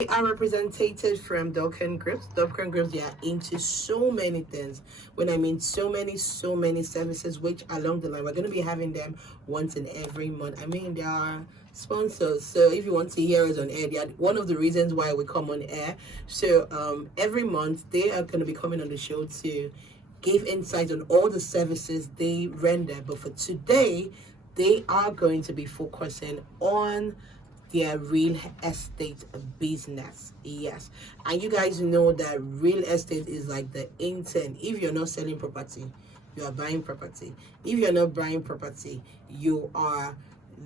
We are represented from DUKAN Groups. DUKAN Groups, they are into so many things. When I mean so many services, which along the line, we're going to be having them once in every month. I mean, they are sponsors. So if you want to hear us on air, they are one of the reasons why we come on air. So every month, they are going to be coming on the show to give insights on all the services they render. But for today, they are going to be focusing on their real estate business. Yes. And you guys know that real estate is like the intern. If you're not selling property, you are buying property. If you're not buying property, you are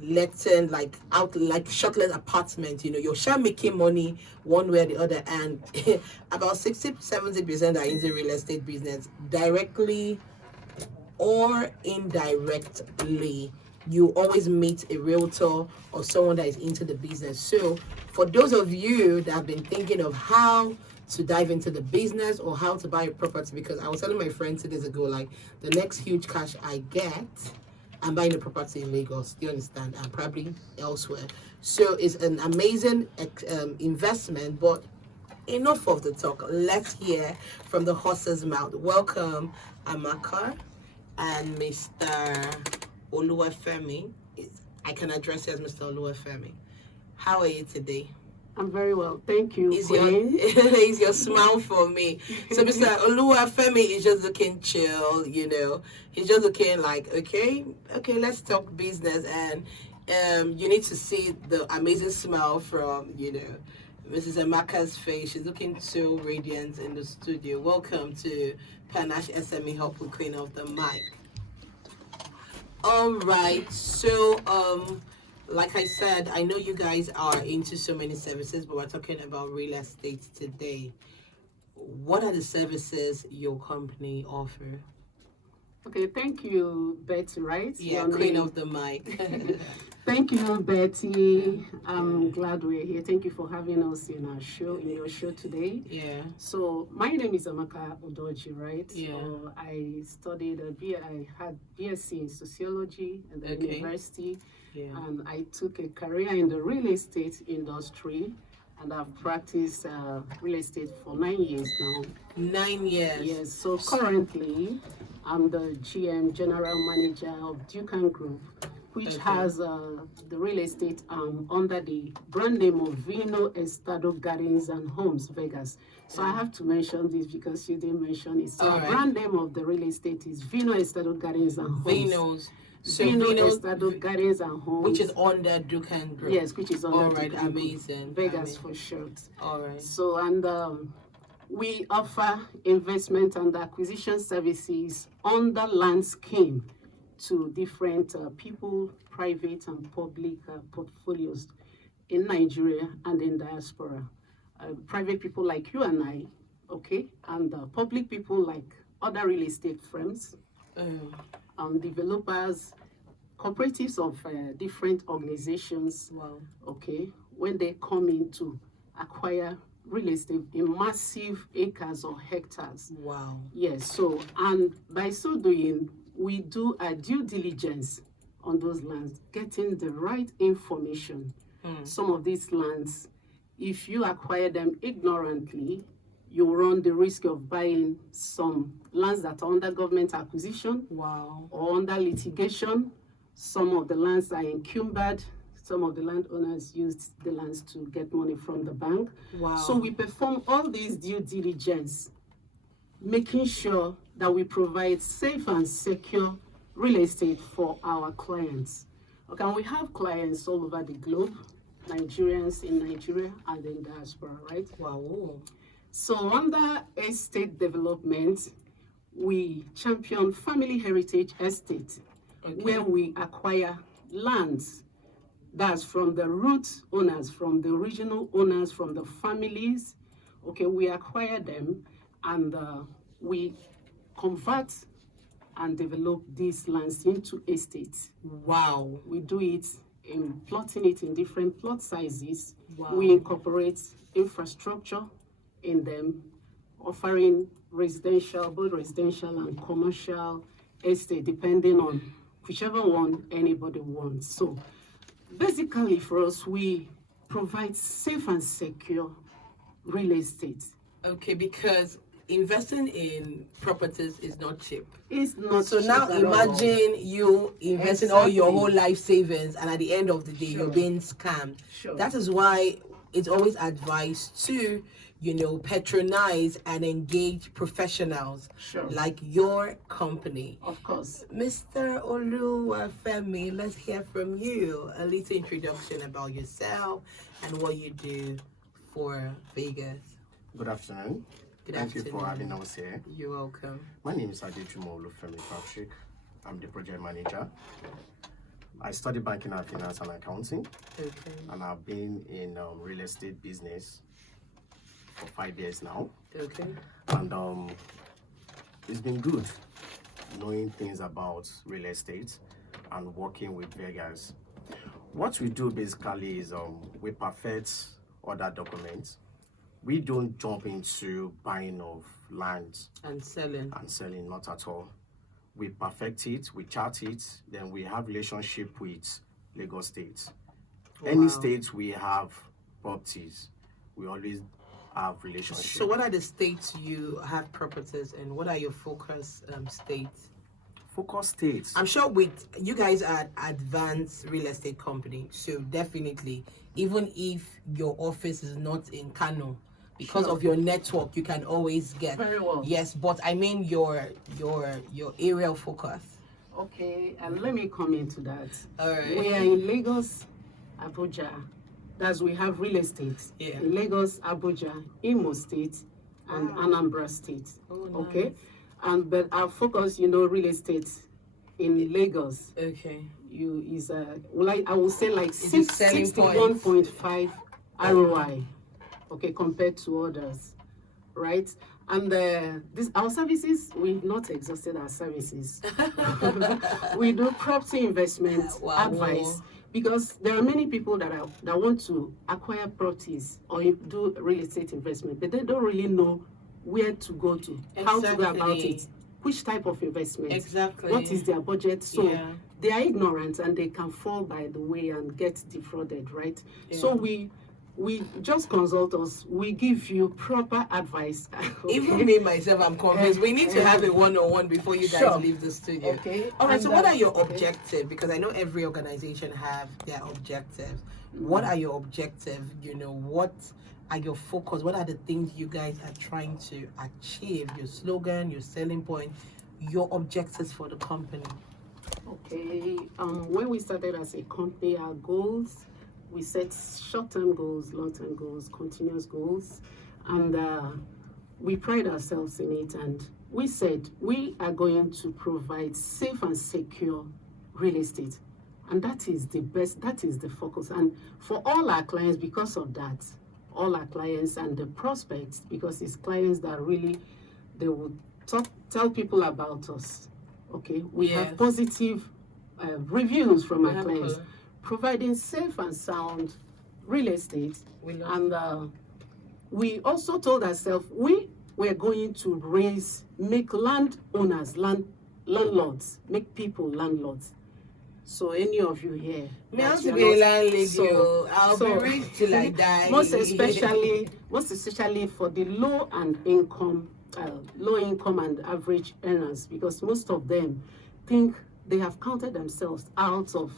letting like out like shortlet apartment. You're sure making money one way or the other. And about 60-70% are into real estate business directly or indirectly. You always meet a realtor or someone that is into the business. So for those of you that have been thinking of how to dive into the business or how to buy a property, because I was telling my friend 2 days ago, like the next huge cash I get, I'm buying a property in Lagos. Do you understand? And probably elsewhere. So it's an amazing investment, but enough of the talk. Let's hear from the horse's mouth. Welcome, Amaka and Mr. Oluwafemi. I can address you as Mr. Oluwafemi. How are you today? I'm very well, thank you. Is your smile for me? So Mr. Oluwafemi is just looking chill, He's just looking like, okay, let's talk business. And you need to see the amazing smile from, Mrs. Amaka's face. She's looking so radiant in the studio. Welcome to Panache SME Hub with Queen of the Mic. All right, so like I said, I know you guys are into so many services, but we're talking about real estate today. What are the services your company offer? Okay, thank you, Betty, right? Yeah, Queen of the Mic. Thank you, Betty. I'm glad we're here. Thank you for having us in your show today. Yeah. So my name is Amaka Odoji, right? Yeah. So I studied I had BSc in sociology at the university. Yeah. And I took a career in the real estate industry. And I've practiced real estate for 9 years now. 9 years? Yes. So currently, I'm the GM, General Manager of DUKAN Group, which has the real estate under the brand name of Vino Estado Gardens and Homes, Vegas. So I have to mention this because you didn't mention it. So the brand name of the real estate is Vino Estado Gardens and Homes. Vino's. So Vino Estado Gardens and Homes. Which is under DUKAN Group. Yes, which is under DUKAN amazing. Group. Vegas for short. All right. So, and we offer investment and acquisition services under land scheme to different people, private and public portfolios in Nigeria and in diaspora. Private people like you and I, okay, and public people like other real estate firms, developers, cooperatives of different organizations. Wow. Okay, when they come in to acquire real estate in massive acres or hectares. Wow. Yes, so, and by so doing, we do a due diligence on those lands, getting the right information. Some of these lands, if you acquire them ignorantly, you run the risk of buying some lands that are under government acquisition. Wow. Or under litigation. Some of the lands are encumbered. Some of the landowners used the lands to get money from the bank. Wow. So we perform all these due diligence, making sure that we provide safe and secure real estate for our clients. Okay, and we have clients all over the globe, Nigerians in Nigeria and in diaspora, right? Wow. So under estate development, we champion family heritage estate, where we acquire lands. That's from the root owners, from the original owners, from the families. Okay, we acquire them and we convert and develop these lands into estates. Wow. We do it in plotting it in different plot sizes. Wow. We incorporate infrastructure in them, offering residential, both residential and commercial estate, depending on whichever one anybody wants. So basically for us, we provide safe and secure real estate. Okay, because investing in properties is not cheap. It's not So cheap now at all. imagine you investing all your Exactly. whole life savings, and at the end of the day, you're Sure. being scammed. Sure. That is why it's always advised to, patronize and engage professionals Sure. like your company. Of course. Mr. Oluwafemi, let's hear from you. A little introduction about yourself and what you do for Vegas. Good afternoon. Good Thank you afternoon. for having us here. You're welcome. My name is Adejumo Olufemi Patrick. I'm the project manager. I studied banking and finance and accounting, Okay. and I've been in real estate business for 5 years now. Okay. And it's been good knowing things about real estate and working with Vegas. What we do basically is we perfect other documents. We don't jump into buying of land And selling. and selling, not at all. We perfect it, we chart it, then we have relationship with Lagos State. Any Wow. state we have properties, we always have relationship. So what are the states you have properties in? What are your focus states? Focus states. I'm sure with you guys are advanced real estate company, so definitely, even if your office is not in Kano, because Sure. of your network, you can always get. Very well. Yes, but I mean your area of focus. Okay, and let me come into that. All right. We are in Lagos, Abuja. That's we have real estate. Yeah. In Lagos, Abuja, Imo State, and Wow. Anambra State. Oh, nice. Okay, but our focus, real estate in Lagos, Okay. is I will say like It's a selling point. 61.5 ROI. Okay, compared to others, right? And our services, we've not exhausted our services. We do property investment Wow. advice, because there are many people that want to acquire properties or do real estate investment, but they don't really know where to go to, how to go about Exactly. it, which type of investment, Exactly. what is their budget. So Yeah. they are ignorant and they can fall by the way and get defrauded, right? Yeah. So we just consult us. We give you proper advice. Even me myself, I'm convinced we need to have a one-on-one before you guys Sure. leave the studio. Okay. All right. And So, what are your okay. objectives? Because I know every organization have their objectives. What are your objectives? What are your focus? What are the things you guys are trying to achieve? Your slogan, your selling point, your objectives for the company. Okay. When we started as a company, our goals, we set short-term goals, long-term goals, continuous goals, and we pride ourselves in it. And we said we are going to provide safe and secure real estate, and that is the best. That is the focus. And for all our clients, because of that, all our clients and the prospects, because it's clients that really they will tell people about us. Okay, we Yes. have positive reviews from our have clients, a- providing safe and sound real estate. We love And we also told ourselves we were going to make landowners, landlords, make people landlords. So any of you here, Me, I that want you to are be a not- landlady. so- I'll so- be rich till I die. most especially for the low income and average earners, because most of them think they have counted themselves out of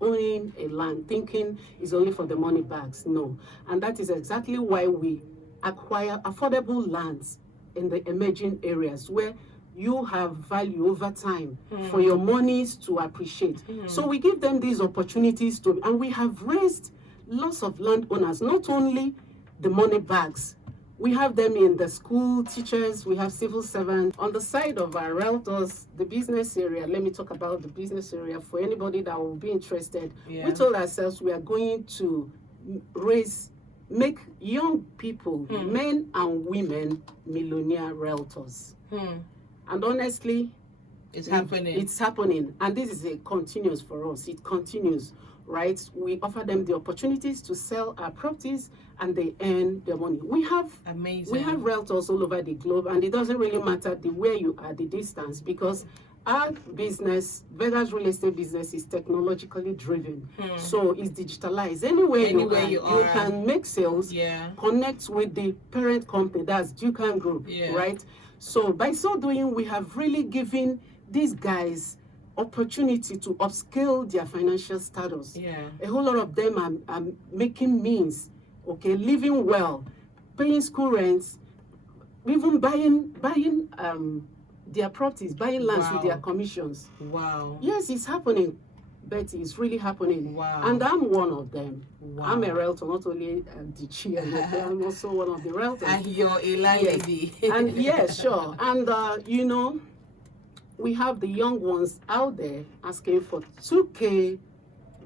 owning a land, thinking it's only for the money bags. No, and that is exactly why we acquire affordable lands in the emerging areas where you have value over time for your monies to appreciate. So we give them these opportunities and we have raised lots of landowners, not only the money bags. We have them in the school, teachers, we have civil servants. On the side of our realtors, the business area, let me talk about the business area for anybody that will be interested. Yeah. We told ourselves we are going to make young people, men and women, millionaire realtors. And honestly, It's happening. it's happening, and this is a continuous for us. It continues, right? We offer them the opportunities to sell our properties, and they earn their money. We have Amazing. realtors all over the globe, and it doesn't really matter where you are, the distance, because our business, Vegas real estate business, is technologically driven. So it's digitalized. Anywhere you can make sales, connect with the parent company, that's DUKAN Group, right? So by so doing, we have really given these guys opportunity to upscale their financial status. A whole lot of them are making means, okay, living well, paying school rents, even buying their properties, buying lands with their commissions. Yes, it's happening, Betty. It's really happening. And I'm one of them. I'm a realtor, not only the chair, I'm also one of the realtors. And you're a lady. And yes, sure. And you know, we have the young ones out there asking for 2K.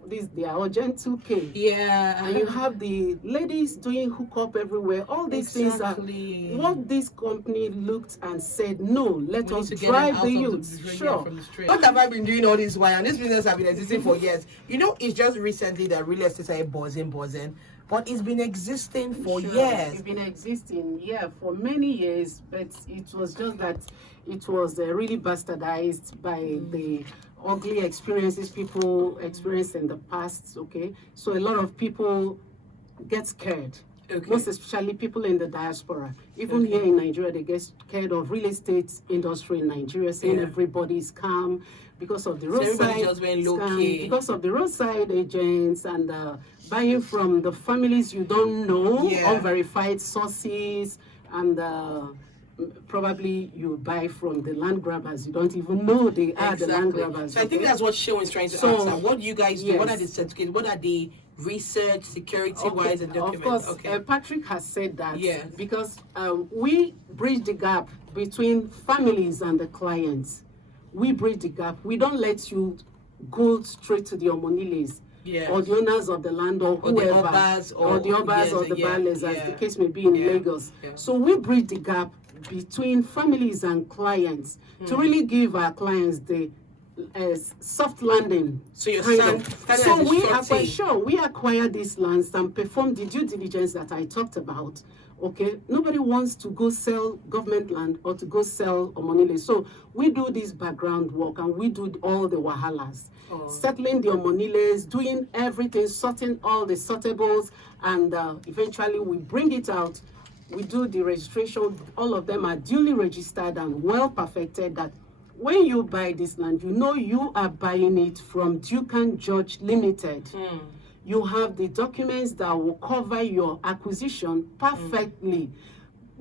They are urgent 2K. And you have the ladies doing hookup everywhere. All these things are what this company looked and said, no, let us drive the youth. Sure. What have I been doing all this while? And this business has been existing for years. You know, it's just recently that real estate started buzzing. But it's been existing for years. It's been existing, for many years. But it was just that it was really bastardized by the ugly experiences people experienced in the past, okay? So a lot of people get scared. Most especially people in the diaspora. Even here in Nigeria, they get scared of real estate industry in Nigeria, saying everybody's calm because of the roadside scam, because of the roadside agents and buying from the families you don't know, unverified sources, and probably you buy from the land grabbers. You don't even know they are the land grabbers. So I think that's what Sean is trying to answer. What do you guys do? What are the certificates? What are the research, security-wise, and documents? Of course, Patrick has said that because we bridge the gap between families and the clients. We bridge the gap. We don't let you go straight to the Omoniles. Or the owners of the land, or whoever, or the Obas or the Bales, as the case may be in Lagos. So we bridge the gap between families and clients to really give our clients the soft landing. So you're we acquire these lands and perform the due diligence that I talked about. Okay, nobody wants to go sell government land or to go sell Omonile. So we do this background work and we do all the wahalas, settling the Omoniles, doing everything, sorting all the sortables, and eventually we bring it out. We do the registration. All of them are duly registered and well perfected, that when you buy this land, you know you are buying it from DUKAN George Limited. You have the documents that will cover your acquisition perfectly.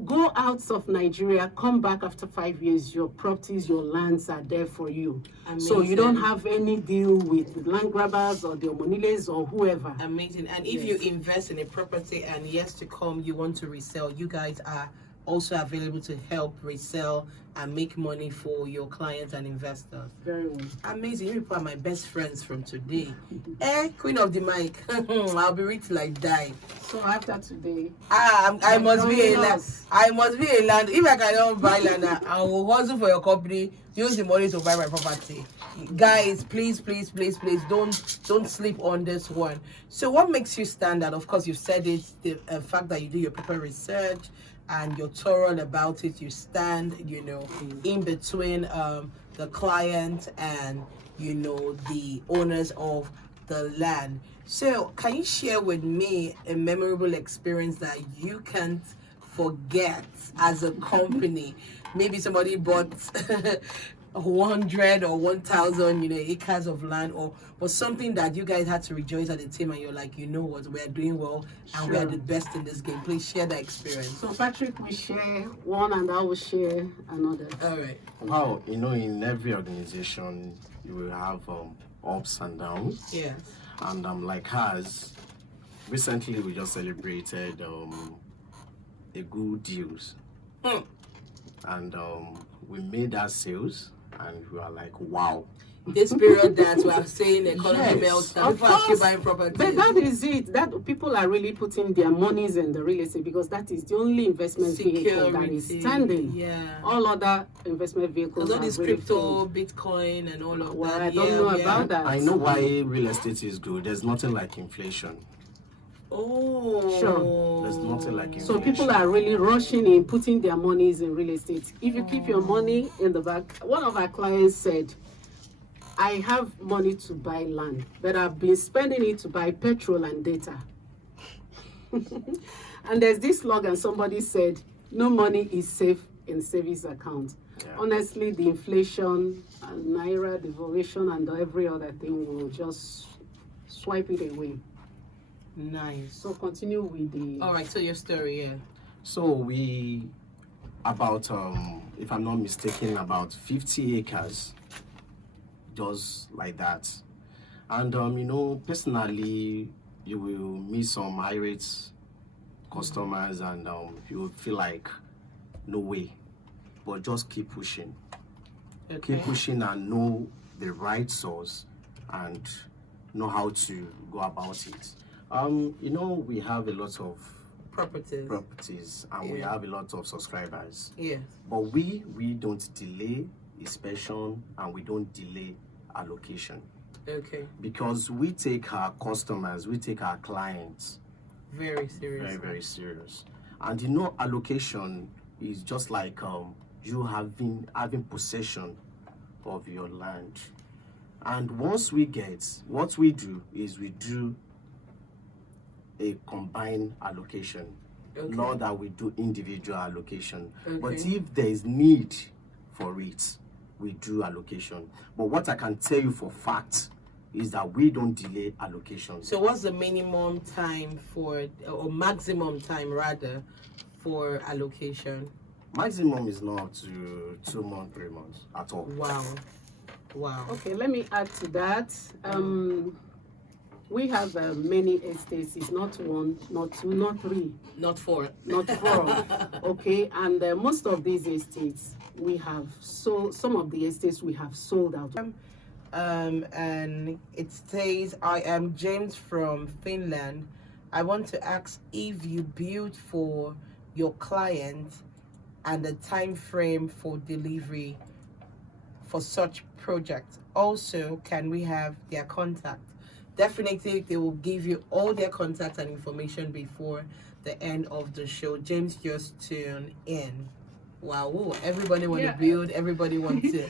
Go out of Nigeria, come back after 5 years, your properties, your lands are there for you. Amazing. So you don't have any deal with the land grabbers or the Omoniles or whoever. Amazing. And if you invest in a property and years to come, you want to resell, you guys are also available to help resell and make money for your clients and investors. Very well. Amazing. You people are my best friends from today. Queen of the mic. I'll be rich like die. So after today, I must be a land. I must be a land. If I cannot buy land, I will hustle for your company. Use the money to buy my property. Guys, please, don't sleep on this one. So what makes you stand out? Of course, you said it, the fact that you do your proper research and you're thorough about it. You stand, in between the client and, the owners of the land. So can you share with me a memorable experience that you can't forget as a company? Maybe somebody bought 100 or 1,000, acres of land, or something that you guys had to rejoice at the team, and you're like, you know what, we're doing well and we are the best in this game. Please share that experience. So Patrick will share one and I will share another. All right. Wow, in every organization you will have ups and downs. Yeah. And like ours, recently we just celebrated a good deals. And we made our sales and we are like, wow. This period that we are saying economy meltdown, people are still buying property. But that is it. That people are really putting their monies in the real estate because that is the only investment vehicle that is standing. Yeah. All other investment vehicles all this really crypto, Bitcoin, and all of that. I don't know about that. I know why real estate is good. There's nothing like inflation. Oh. Sure. There's nothing like So inflation. people are really rushing in, putting their monies in real estate. If you keep your money in the bank, one of our clients said, I have money to buy land, but I've been spending it to buy petrol and data. And there's this slogan somebody said, no money is safe in savings account. Yeah. Honestly, the inflation and naira devaluation and every other thing will just swipe it away. Nice. So continue with the. All right. So your story, yeah. So we about if I'm not mistaken, about 50 acres, just like that. And you know, personally, you will meet some irate customers, and you will feel like no way, but just keep pushing. Okay. Keep pushing and know the right source and know how to go about it. You know, we have a lot of Properties. and we Yeah. have a lot of subscribers, Yes. but we don't delay inspection and we don't delay allocation, Okay. because we take our customers, we take our clients Very serious. very, very serious. And you know, allocation is just like you having possession of your land. And once we get, what we do is we do a combined allocation, Okay. not that we do individual allocation. But Okay. if there is need for it, we do allocation. But what I can tell you for fact is that we don't delay allocation. So what's the minimum time for, or maximum time rather, for allocation? Maximum is not up to 2 months, 3 months at all. Wow. Wow. Okay, let me add to that. We have many estates. It's not one, not two, not three, Not four. not four. Okay, and most of these estates we have sold. Some of the estates we have sold out. And it says, I am James from Finland. I want to ask if you build for your client and the time frame for delivery for such project. Also, can we have their contact? Definitely, they will give you all their contact and information before the end of the show. James just tuned in. Wow, ooh, everybody want to build, everybody wants to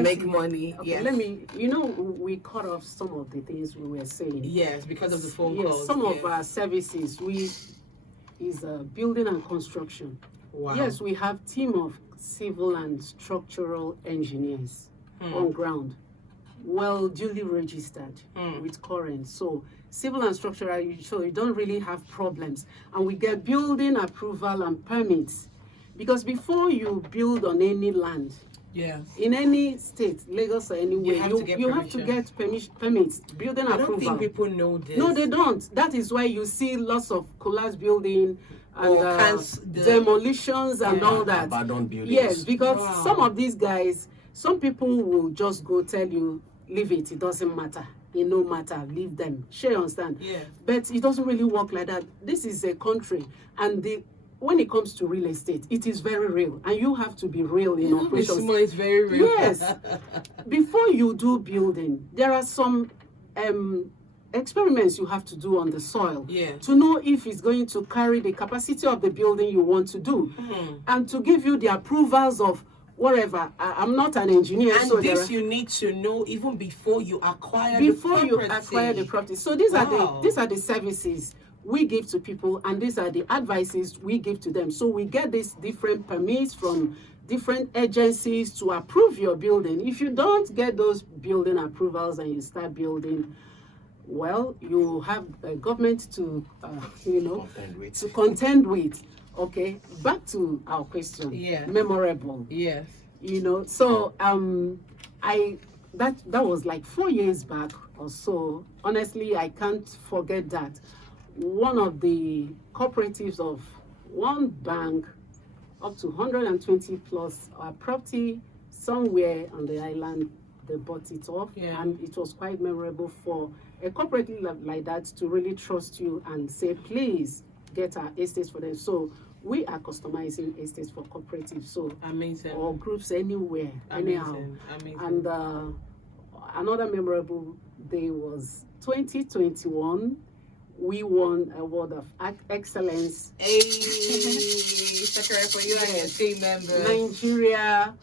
make money. Okay, Yes. let me. We cut off some of the things we were saying. Yes, because of the phone Yes, calls. some yes. of our services is building and construction. Wow. Yes, we have team of civil and structural engineers on ground, well duly registered with current. So civil and structural, so you don't really have problems. And we get building approval and permits, because before you build on any land, Yes. in any state, Lagos or anywhere, have to get you have to get permits, building I approval. don't think people know this. No, they don't. That is why you see lots of collapse building and the demolitions and all that. Abandoned buildings. Yes, because Wow. some of these guys, some people will just go tell you, leave it doesn't matter. It no matter, leave them. Sure, you understand? Yeah. But it doesn't really work like that. This is a country, and when it comes to real estate, it is very real, and you have to be real in operations. It's very real. Yes. Before you do building, there are some experiments you have to do on the soil Yeah. to know if it's going to carry the capacity of the building you want to do, and to give you the approvals of whatever. I'm not an engineer, And so this you need to know even before you acquire before the you property. acquire the property. So these Wow. are the services we give to people, and these are the advices we give to them. So we get these different permits from different agencies to approve your building. If you don't get those building approvals and you start building, well, you have a government to contend with. Okay, back to our question. Yeah. Memorable. Yes. So that was like 4 years back or so. Honestly, I can't forget that. One of the cooperatives of one bank, up to 120 plus property somewhere on the island, they bought it off. Yeah. And it was quite memorable for a cooperative like that to really trust you and say, please get our estates for them. So we are customizing estates for cooperatives. So Amazing. or groups anywhere, anyhow. Amazing. And another memorable day was 2021. we won award of excellence. Hey, Secretary, for you and your team members. Nigeria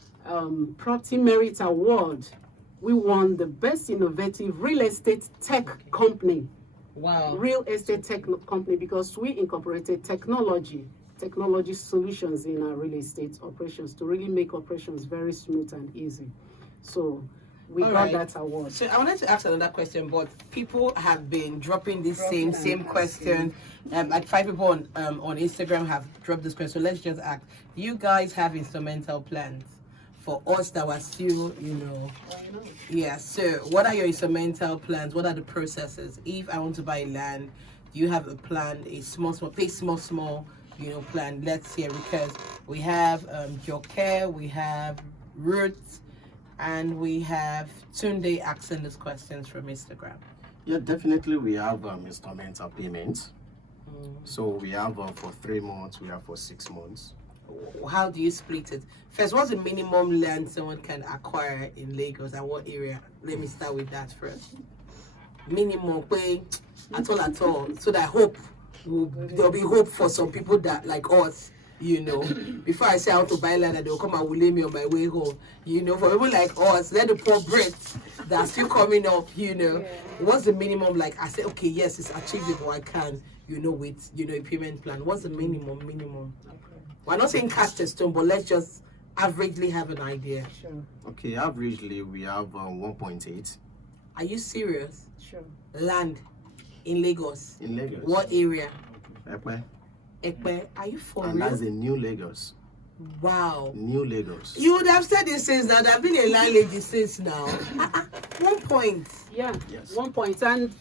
Property Merit Award. We won the best innovative real estate tech company. Wow. Real estate tech company, because we incorporated technology solutions in our real estate operations to really make operations very smooth and easy. So we got that award. So I wanted to ask another question, but people have been dropping this same question. Like 5 people on Instagram have dropped this question. So let's just ask: do you guys have instrumental plans for us that were still, Yeah. So what are your instrumental plans? What are the processes? If I want to buy land, do you have a plan? A small, plan. Let's hear, because we have Joker, we have Ruth, and we have Tunde asking these questions from Instagram. Yeah, definitely we have instrumental payments. So we have for 3 months, we have for 6 months. How do you split it? First, what's the minimum land someone can acquire in Lagos, and what area? Let me start with that first. Minimum pay at all, so that there'll be hope for some people that like us. Before I say how to buy land, they'll come and will lay me on my way home. For people like us, let the poor Brits that are still coming up. What's the minimum? Like I say, okay, yes, it's achievable. I can, with a payment plan. What's the minimum? We're not saying cast a stone, but let's just averagely have an idea. Sure. Okay, averagely we have 1.8. Are you serious? Sure. Land in Lagos. In Lagos. What area? Ekpe. Ekpe. Are you for And real? that's the new Lagos. Wow. New Lagos. You would have said this since now. There've been a landlady since now. 1 point. Yeah. Yes. 1 point. And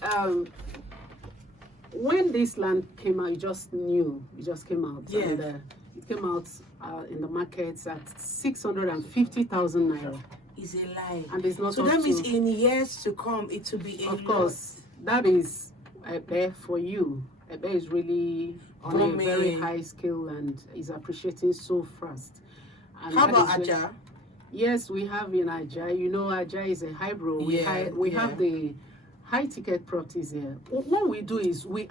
when this land came out, it just came out. Yeah. And, it came out in the markets at 650,000 naira. Is a lie. And it's not so up that means to, in years to come, it will be a of course, that is Ebe for you. Ebe is really on a very high scale and is appreciating so fast. And how about Aja? Yes, we have in Aja. Aja is a hybrid. We have the high ticket properties here. What we do is we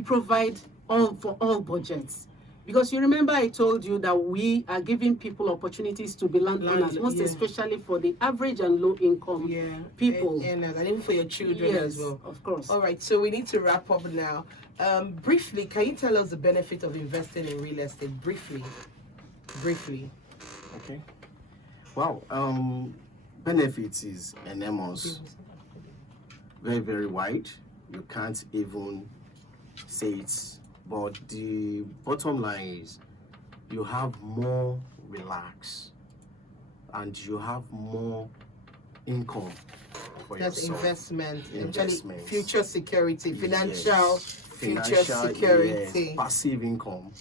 provide for all budgets. Because you remember I told you that we are giving people opportunities to be landowners, most especially for the average and low income people. And even for your children as well. Of course. All right, so we need to wrap up now. Briefly, can you tell us the benefit of investing in real estate? Briefly. Okay. Wow. Benefits is enormous. Very, very wide. You can't even say it's. But the bottom line is you have more relax and you have more income for yourself. Investment, future security, financial future security. Yes, passive income.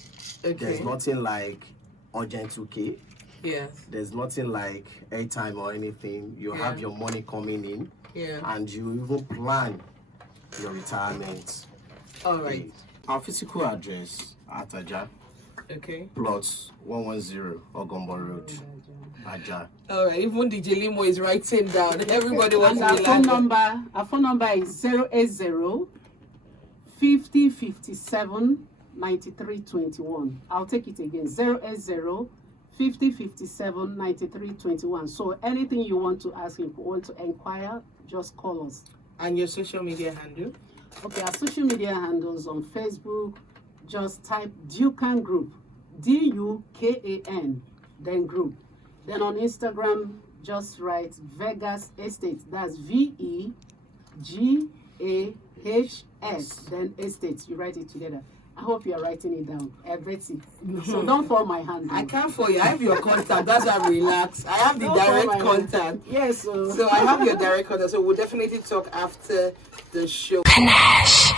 Okay. There's nothing like urgent 2K. Yes. There's nothing like airtime or anything. You have your money coming in. Yeah. And you even plan your retirement. All right. Our physical address at Aja. Okay. Plot 110 Ogombo Road. Aja. All right. Even DJ Limo is writing down. Everybody wants to our phone number is 080 50 57 93 21. I'll take it again. 080 50 57 93 21. So anything you want to ask, if you want to inquire, just call us. And your social media handle? Okay, our social media handles on Facebook, just type DUKAN Group, DUKAN, then group. Then on Instagram, just write Vegas Estate, that's VEGAHS, then Estate, you write it together. I hope you are writing it down. Everything. So don't fall my hand. I can't fall you. I have your contact. That's why I'm relaxed. I have the direct contact. Yes. So I have your direct contact. So we'll definitely talk after the show. Panache.